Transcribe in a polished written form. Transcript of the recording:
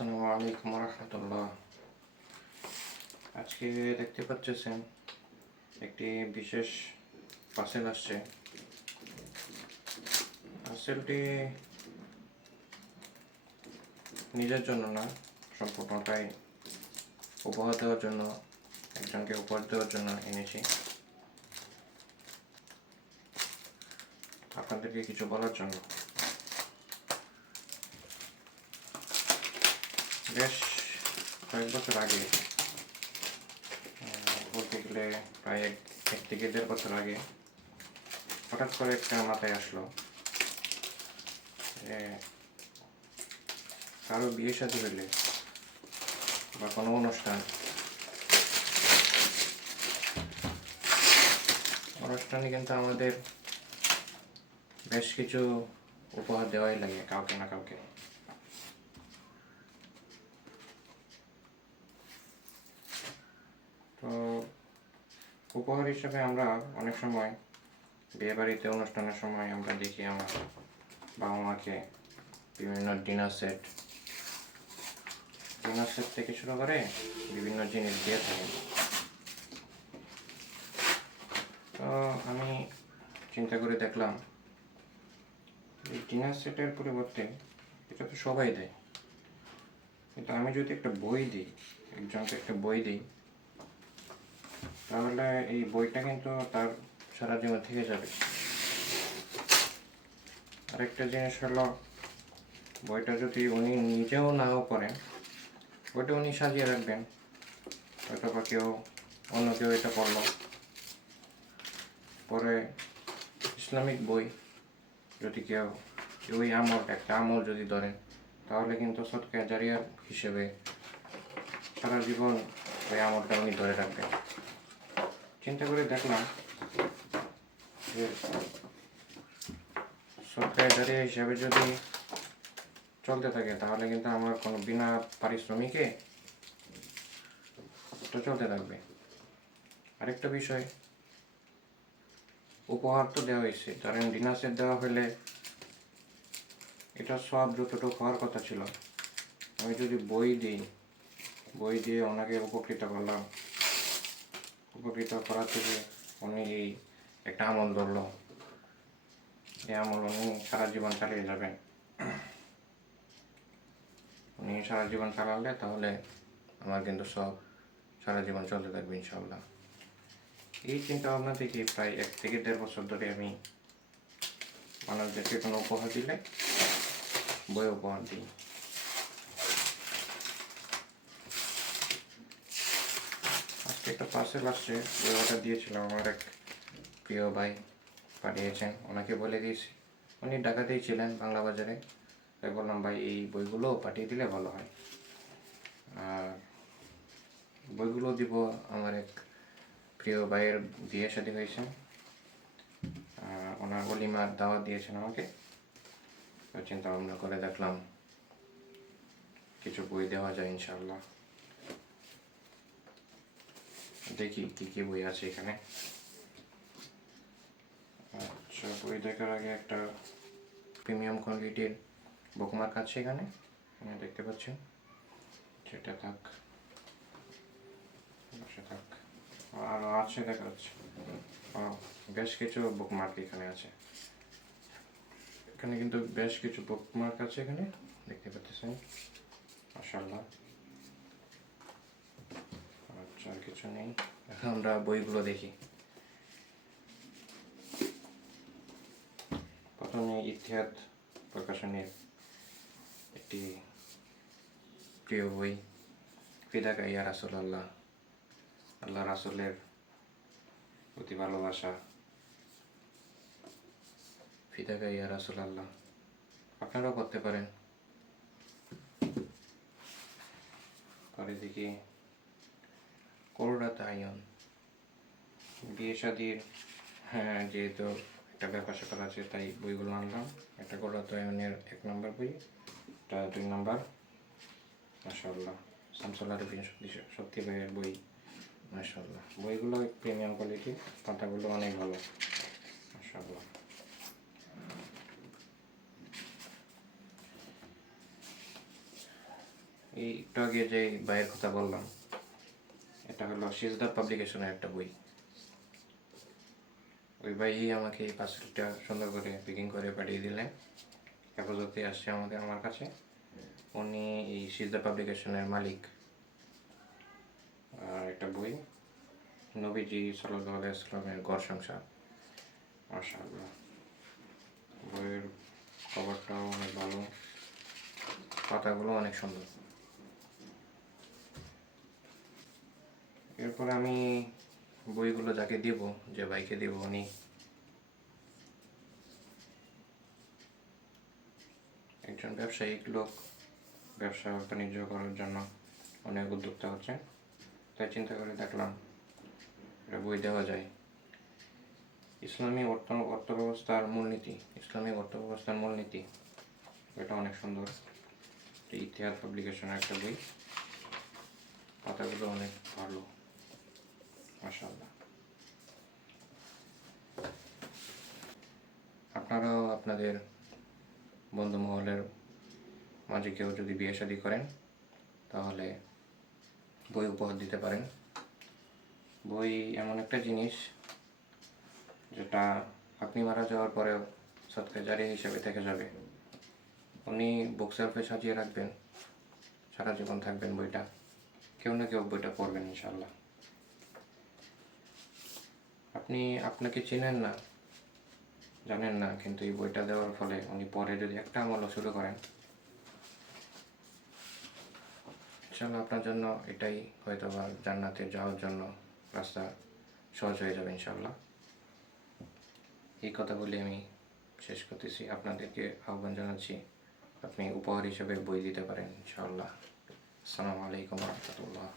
আসসালামু আলাইকুম রহমতুল্লাহ। আজকে দেখতে পাচ্ছেন একটি বিশেষ পার্সেল আসছে। পার্সেলটি নিজের জন্য না, সম্পূর্ণটাই উপহার দেওয়ার জন্য, একজনকে উপহার দেওয়ার জন্য এনেছি। আপনাদেরকে কিছু বলার জন্য। বেশ কয়েক বছর আগে, বলতে গেলে প্রায় এক থেকে দেড় বছর আগে, হঠাৎ করে একটা মাথায় আসলো যে কারো বিয়ে শাদী হইলে বা কোনো অনুষ্ঠানে কিন্তু আমাদের বেশ কিছু উপহার দেওয়াই লাগে কাউকে না কাউকে। তো উপহার হিসেবে আমরা অনেক সময় বিয়ে বাড়িতে অনুষ্ঠানের সময় আমরা দেখি আমার বাবা মাকে বিভিন্ন ডিনার সেট থেকে শুরু করে বিভিন্ন জিনিস দিয়ে থাকি। তো আমি চিন্তা করে দেখলাম এই ডিনার সেটের পরিবর্তে এটা তো সবাই দেয়, কিন্তু আমি যদি একটা বই দিই, একজনকে একটা বই দিই, তাহলে এই বইটা কিন্তু তার সারা জীবন থেকে যাবে। আরেকটা জিনিস হলো, বইটা যদি উনি নিজেও নাও করেন, বইটা উনি সাজিয়ে রাখবেন, হয়তো বা অন্য কেউ এটা পড়লো, পরে ইসলামিক বই যদি কেউ ওই একটা আমল যদি ধরেন, তাহলে কিন্তু সদকা জারিয়া হিসেবে সারা জীবন ওই আমলটা উনি ধরে রাখবেন। চিন্তা করে দেখলাম যে সদকা জারিয়া হিসেবে যদি চলতে থাকে, তাহলে কিন্তু আমার কোনো বিনা পারিশ্রমিকে তো চলতে থাকবে। আরেকটা বিষয়, উপহার তো দেওয়া হয়েছে, ধরেন ডিনার সেট দেওয়া হলে এটা সব যতটুকু হওয়ার কথা ছিল, আমি যদি বই দিই, বই দিয়ে ওনাকে উপকৃত করলাম, উপকৃত করা থেকে উনি এই একটা আমল ধরলো, এই আমল উনি সারা জীবন চালিয়ে যাবেন। উনি সারা জীবন চালালে তাহলে আমার কিন্তু সব সারা জীবন চলতে থাকবে ইনশাআল্লাহ। এই চিন্তা ভাবনা থেকে প্রায় 1 থেকে 1.5 বছর ধরে আমি মানুষদেরকে কোনো উপহার দিলে বই উপহার দিই। আজকে একটা পার্সেল আসছে, বই অর্ডার দিয়েছিলাম, আমার এক প্রিয় ভাই পাঠিয়েছেন, ওনাকে বলে দিয়েছি, উনি ঢাকাতেই ছিলেন বাংলা বাজারে। তাই বললাম, ভাই এই বইগুলো পাঠিয়ে দিলে ভালো হয়। আর বইগুলো দিব আমার এক প্রিয় ভাইয়ের বিয়ে শাদী হয়েছে, ওনার অলিমার দাওয়াত দিয়েছেন আমাকে। চিন্তা ভাবনা করে দেখলাম কিছু বই দেওয়া যায় ইনশাআল্লাহ। দেখি কি কি বই আছে এখানে। আচ্ছা, বই দেখার আগে একটা প্রিমিয়াম কোয়ালিটির বুকমার্ক আছে এখানে, দেখতে পাচ্ছেন, সেটা থাক, থাক। আর আছে, দেখা যাচ্ছে বেশ কিছু বুকমার্ক এখানে আছে। এখানে কিন্তু বেশ কিছু বুকমার্ক আছে, এখানে দেখতে পাচ্ছেন, মাশাআল্লাহ। আচ্ছা, আর কিছু নেই, এখন আমরা বইগুলো দেখি। প্রথমে ইতিহাদ প্রকাশনের একটি প্রিয় বই, ফিদাকা ইয়া রাসূলুল্লাহ, আল্লাহ রাসূলের প্রতি ভালোবাসা, ফিদাকা ইয়া রাসূলুল্লাহ। আপনারাও করতে পারেন। পরে দেখি কুররাত আয়ুন, বিয়ে শাদীর, যেহেতু একটা ব্যাপার স্যাপার আছে তাই বইগুলো আনলাম। একটা কুররাত আয়ুনের 1 নম্বর বই, এটা 2 নম্বর, মাশাআল্লাহ। শামসুল আরেফিন সত্যি ভাইয়ের বই, মাশাআল্লাহ। বইগুলো প্রিমিয়াম কোয়ালিটি, পাতাগুলো অনেক ভালো, মাশাআল্লাহ। এই একটু আগে যে বইয়ের কথা বললাম, এটা হলো সিজদা পাবলিকেশনের একটা বই। ওই ভাই আমাকে এই পার্সেলটা সুন্দর করে প্যাকিং করে পাঠিয়ে দিলেন, হেফাজতে আসছে আমার কাছে। উনি এই সিজদা পাবলিকেশনের মালিক। আর একটা বই, নবীজি সাল্লাল্লাহু আলাইহি ওয়াসাল্লামের ঘর সংসার। মাশাআল্লাহ, বইয়ের কভারটাও অনেক ভালো, পাতাগুলো অনেক সুন্দর। এরপর আমি বইগুলো যাকে দিব, যে ভাইকে দিব, উনি একজন ব্যবসায়িক লোক, ব্যবসা বাণিজ্য করার জন্য অনেক উদ্যোক্তা হচ্ছে। তাই চিন্তা করে দেখলাম এটা বই দেওয়া যায়। ইসলামী অর্থব্যবস্থার মূলনীতি, ইসলামিক অর্থব্যবস্থার মূলনীতি, এটা অনেক সুন্দর। ইতিহাদ পাবলিকেশনের একটা বই, পাতাগুলো অনেক ভালো, মাশাআল্লাহ। আপনারাও আপনাদের বন্ধু মহলের মাঝে কেউ যদি বিয়ে শাদী করেন, তাহলে বই উপহার দিতে পারেন। বই এমন একটা জিনিস যেটা আপনি মারা যাওয়ার পরেও সদকা জারিয়া হিসেবে থেকে যাবে। উনি বুক সেলফে সাজিয়ে রাখবেন, সারা জীবন থাকবেন বইটা, কেউ না কেউ বইটা পড়বেন ইনশাআল্লাহ। আপনি আপনাকে চেনেন না, জানেন না, কিন্তু এই বইটা দেওয়ার ফলে উনি পরে যদি একটা আমলও শুরু করেন, ইনশাআল্লাহ আপনার জন্য এটাই হয়তো বা জান্নাতে যাওয়ার জন্য রাস্তা সহজ হয়ে যাবে ইনশাআল্লাহ। এই কথা বলে আমি শেষ করতেছি। আপনাদেরকে আহ্বান জানাচ্ছি, আপনি উপহার হিসেবে বই দিতে পারেন ইনশাআল্লাহ। আসসালামু আলাইকুম ওয়া রাহমাতুল্লাহ।